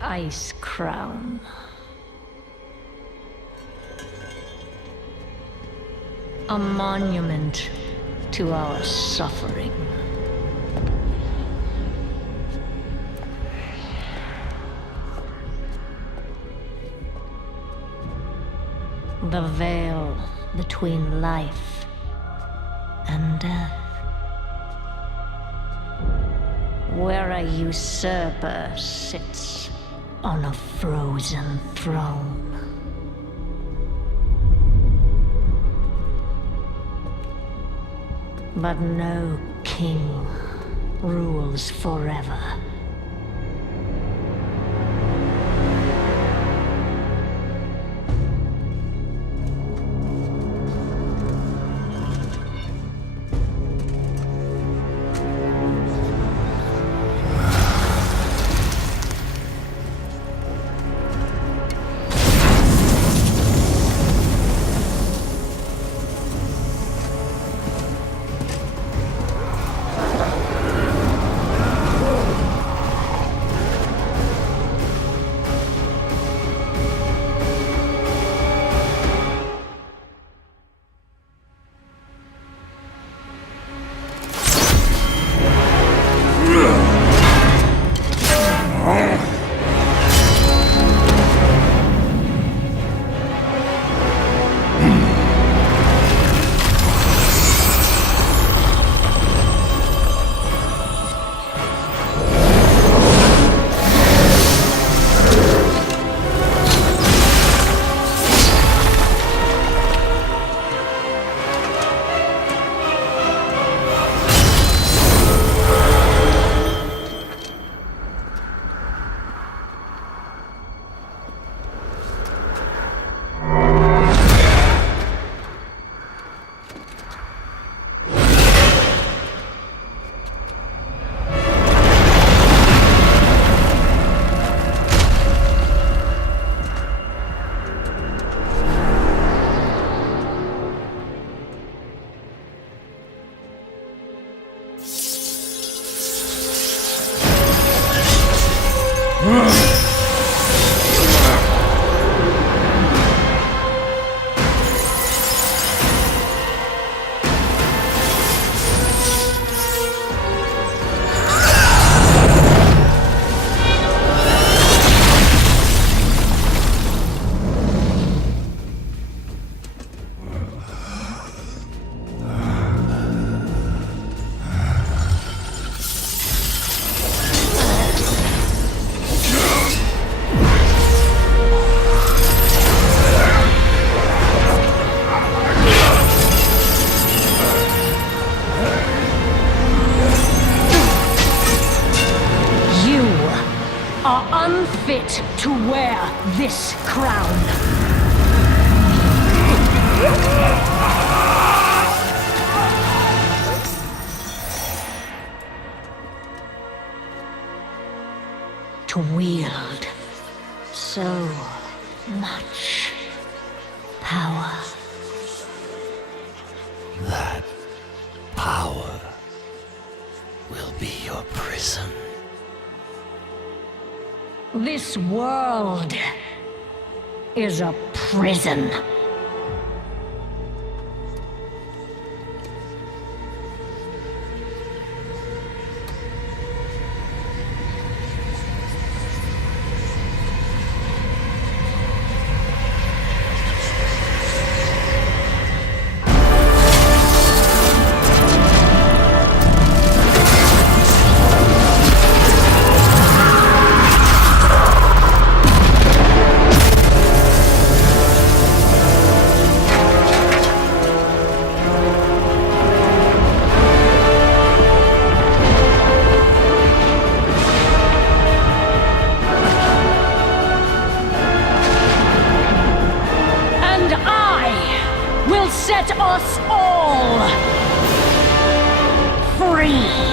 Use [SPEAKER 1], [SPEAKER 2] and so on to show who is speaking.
[SPEAKER 1] Ice Crown. A monument to our suffering. The veil between life and death. Where a usurper sits on a frozen throne. But no king rules forever. You to wear this crown. To wield so much power.
[SPEAKER 2] That power will be your prison.
[SPEAKER 1] This world is a prison. Us all free.